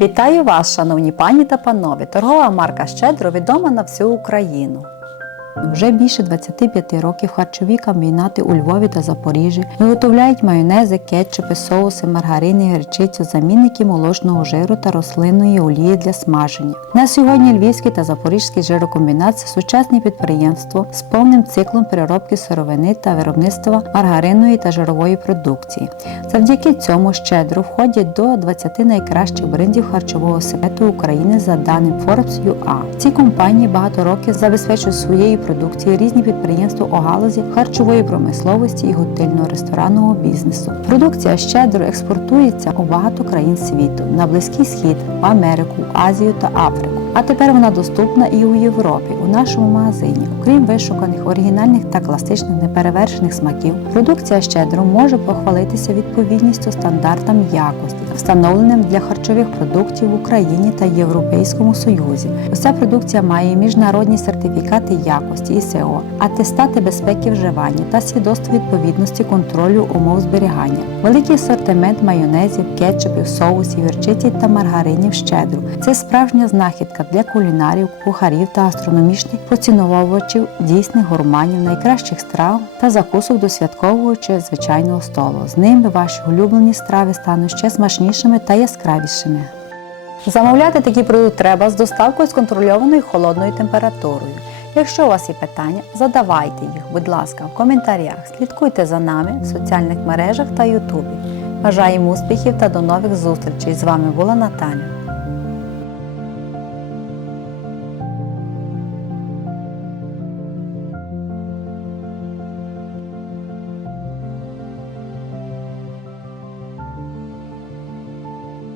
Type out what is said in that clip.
Вітаю вас, шановні пані та панове! Торгова марка Щедро відома на всю Україну. Вже більше 25 років харчові комбінати у Львові та Запоріжжі виготовляють майонези, кетчупи, соуси, маргарини, гірчицю, замінники молочного жиру та рослинної олії для смаження. На сьогодні Львівський та Запорізький жирокомбінат це сучасне підприємство з повним циклом переробки сировини та виробництва маргаринної та жирової продукції. Завдяки цьому щедро входять до 20 найкращих брендів харчового сегменту України за даним Forbes UA. Ці компанії багато років забезпечують своєю продукцією різні підприємства у галузі харчової промисловості і готельно-ресторанного бізнесу. Продукція щедро експортується у багато країн світу на Близький Схід, Америку, Азію та Африку. А тепер вона доступна і у Європі нашому магазині. Окрім вишуканих, оригінальних та класичних неперевершених смаків, продукція щедро може похвалитися відповідністю стандартам якості, встановленим для харчових продуктів в Україні та Європейському Союзі. Уся продукція має міжнародні сертифікати якості ІСО, атестати безпеки вживання та свідоцтво відповідності контролю умов зберігання. Великий асортимент майонезів, кетчупів, соусів, гірчиці та маргаринів щедро. Це справжня знахідка для кулінарів, кухарів та гастрономічних поціновувачів дійсних гурманів, найкращих страв та закусок до святкового чи звичайного столу. З ними ваші улюблені страви стануть ще смачнішими та яскравішими. Замовляти такі продукти треба з доставкою з контрольованою холодною температурою. Якщо у вас є питання, задавайте їх, будь ласка, в коментарях. Слідкуйте за нами в соціальних мережах та Ютубі. Бажаємо успіхів та до нових зустрічей! З вами була Наталя.